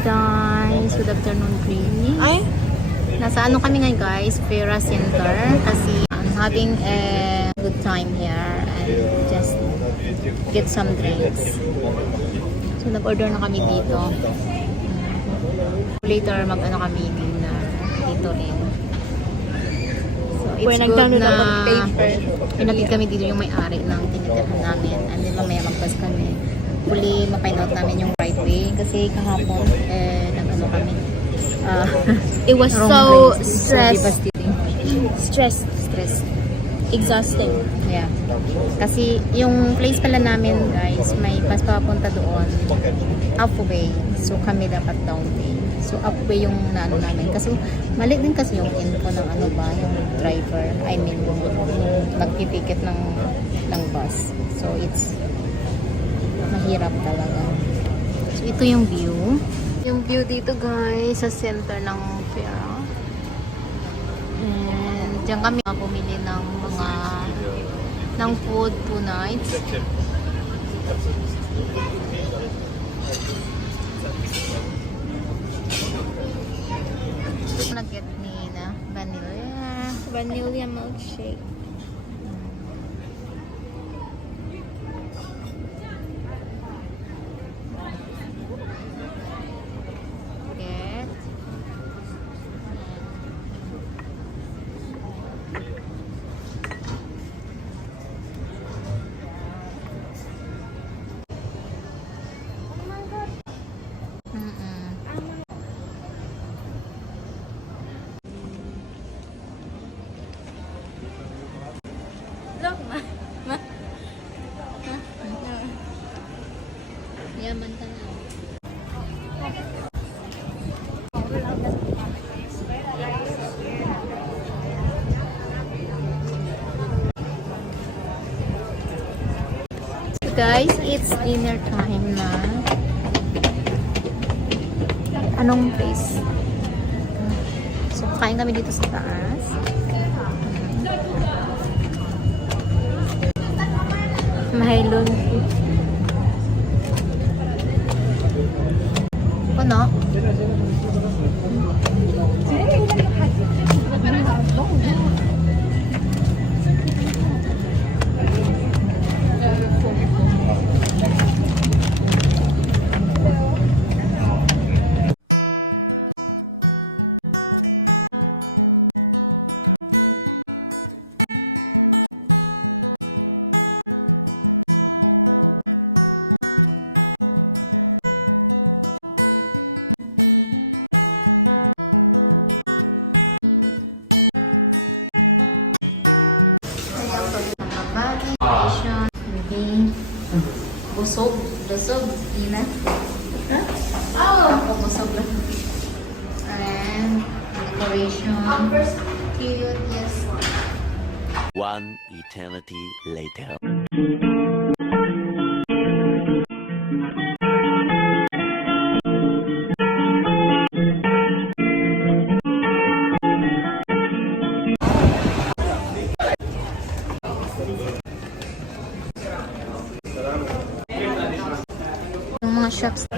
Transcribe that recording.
guys! Good afternoon, Grace. Ay? Nasa ano kami ngayon guys? Pera Center. Kasi I'm having a good time here and just get some drinks. So nag-order na kami dito. Later mag-ano kami dinner dito rin. So it's good na pinatid kami dito yung may-ari ng tinitirahan namin. And then mamaya mag-bus kami. Huli ma-find out namin yung right way. Kasi kahapon nag-ano kami. It was so stress, exhausting. Yeah. Kasi yung place pala namin guys, may bus papunta doon upway. So kami dapat downway. So upway yung naano namin. Kasi mali din kasi yung info ng ano ba, yung driver. I mean, yung nagtiticket ng bus. So it's mahirap talaga. So ito yung view. Yung view dito guys, sa center ng Pera. And diyan kami bumili ng mga food tonight. Nag-get ni na Vanilla milkshake. Yaman ka na. So guys, it's dinner time na. Anong place? So kain kami dito sa taas. Mahailon. Ano? Busog. Ina. Ako busog lang. And decoration. Cute, yes. One eternity later. Yung mga shops